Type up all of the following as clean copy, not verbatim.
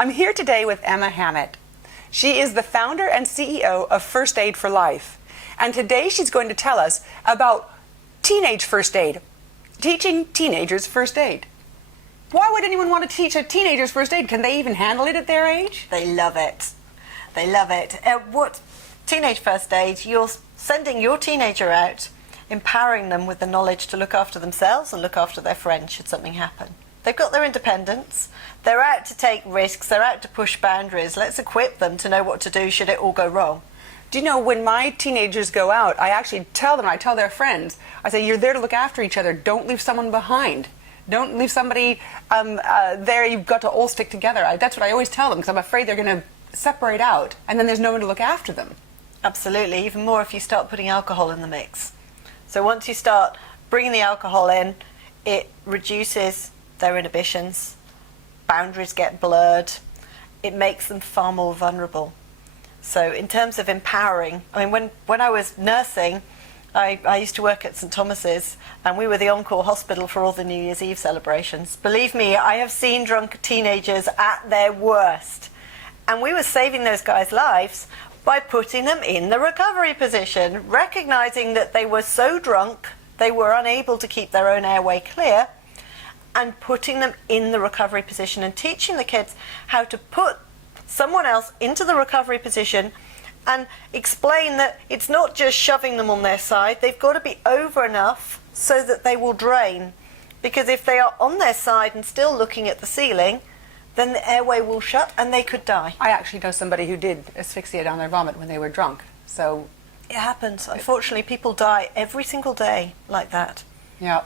I'm here today with Emma Hammett. She is the founder and CEO of First Aid for Life. And today she's going to tell us about teenage first aid, teaching teenagers first aid. Why would anyone want to teach a teenagers first aid? Can they even handle it at their age? They love it. They love it. What teenage first aid, you're sending your teenager out, empowering them with the knowledge to look after themselves and look after their friends should something happen. They've got their independence. They're out to take risks. They're out to push boundaries. Let's equip them to know what to do should it all go wrong. Do you know, when my teenagers go out, I actually tell them, I tell their friends, I say, you're there to look after each other. Don't leave someone behind. Don't leave somebody there. You've got to all stick together. That's what I always tell them, because I'm afraid they're going to separate out, and then there's no one to look after them. Absolutely. Even more if you start putting alcohol in the mix. So once you start bringing the alcohol in, it reduces their inhibitions. Boundaries get blurred. It makes them far more vulnerable. So in terms of empowering, I mean, when I was nursing, I used to work at St Thomas's, and we were the on-call hospital for all the New Year's Eve celebrations. Believe me, I have seen drunk teenagers at their worst. And we were saving those guys' lives by putting them in the recovery position, recognizing that they were so drunk they were unable to keep their own airway clear, and putting them in the recovery position and teaching the kids how to put someone else into the recovery position and explain that it's not just shoving them on their side. They've got to be over enough so that they will drain. Because if they are on their side and still looking at the ceiling, then the airway will shut and they could die. I actually know somebody who did asphyxiate on their vomit when they were drunk. So it happens. Unfortunately, people die every single day like that. Yeah.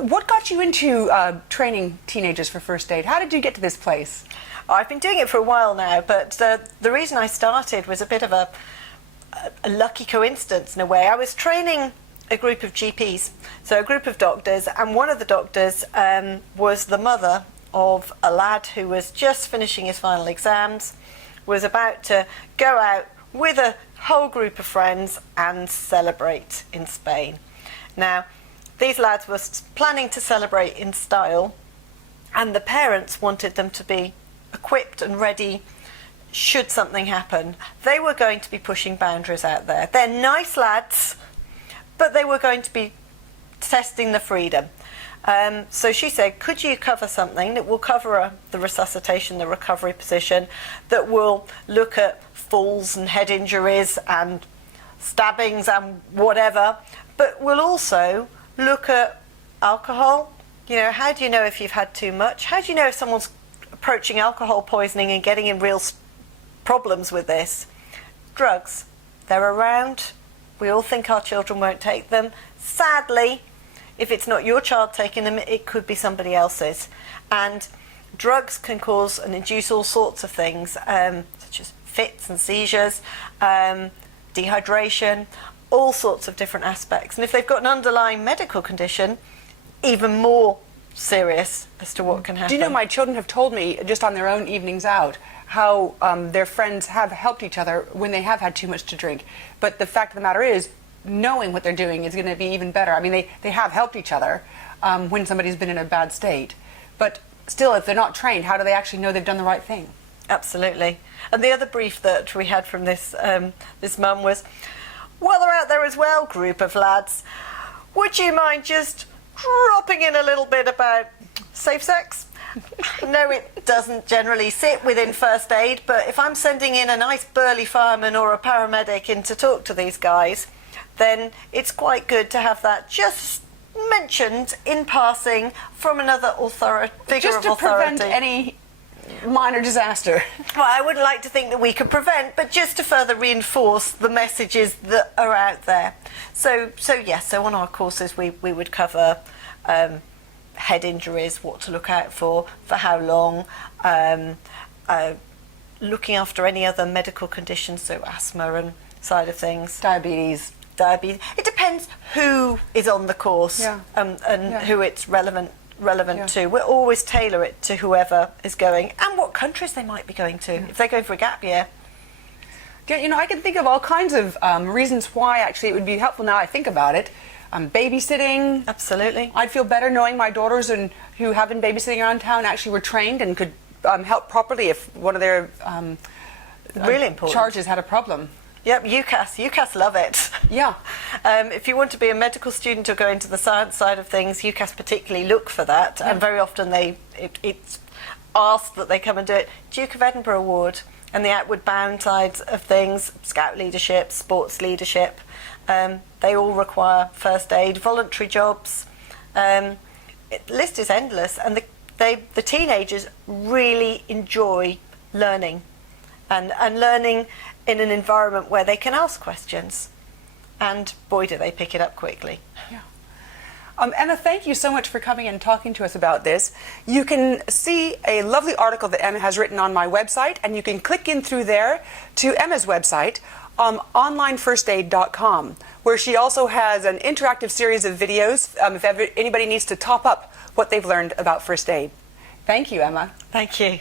What got you into training teenagers for first aid? How did you get to this place? I've been doing it for a while now, but the reason I started was a bit of a lucky coincidence in a way. I was training a group of GPs, so a group of doctors, and one of the doctors was the mother of a lad who was just finishing his final exams, was about to go out with a whole group of friends and celebrate in Spain. Now, these lads were planning to celebrate in style, and the parents wanted them to be equipped and ready should something happen. They were going to be pushing boundaries out there. They're nice lads, but they were going to be testing the freedom. So she said, could you cover something that will cover the resuscitation, the recovery position, that will look at falls and head injuries and stabbings and whatever, but will also look at alcohol. You know, how do you know if you've had too much? How do you know if someone's approaching alcohol poisoning and getting in real problems with this? Drugs. They're around. We all think our children won't take them. Sadly, if it's not your child taking them, it could be somebody else's. And drugs can cause and induce all sorts of things, such as fits and seizures, dehydration, all sorts of different aspects. And if they've got an underlying medical condition, even more serious as to what can happen. Do you know, my children have told me, just on their own evenings out, how their friends have helped each other when they have had too much to drink. But the fact of the matter is, knowing what they're doing is going to be even better. I mean, they have helped each other when somebody's been in a bad state. But still, if they're not trained, how do they actually know they've done the right thing? Absolutely. And the other brief that we had from this this mum was, while they're out there as well, group of lads, would you mind just dropping in a little bit about safe sex? No, it doesn't generally sit within first aid, but if I'm sending in a nice burly fireman or a paramedic in to talk to these guys, then it's quite good to have that just mentioned in passing from another figure of authority. Just to prevent any minor disaster. Well, I wouldn't like to think that we could prevent, but just to further reinforce the messages that are out there. So yes, so on our courses we would cover head injuries, what to look out for how long, looking after any other medical conditions, so asthma and side of things. Diabetes. It depends who is on the course, yeah. Who it's relevant to. We'll always tailor it to whoever is going and what countries they might be going to. If they're going for a gap year. Yeah, you know, I can think of all kinds of reasons why actually it would be helpful now I think about it. Babysitting. Absolutely. I'd feel better knowing my daughters who have been babysitting around town actually were trained and could help properly if one of their Really important. charges had a problem. Yep, UCAS love it. Yeah. If you want to be a medical student or go into the science side of things, UCAS particularly look for that, and very often it's asked that they come and do it. Duke of Edinburgh Award and the outward bound sides of things, Scout leadership, sports leadership, they all require first aid, voluntary jobs. The list is endless, and the teenagers really enjoy learning and learning in an environment where they can ask questions. And boy, do they pick it up quickly. Yeah. Emma, thank you so much for coming and talking to us about this. You can see a lovely article that Emma has written on my website, and you can click in through there to Emma's website, onlinefirstaid.com, where she also has an interactive series of videos if anybody needs to top up what they've learned about first aid. Thank you, Emma. Thank you.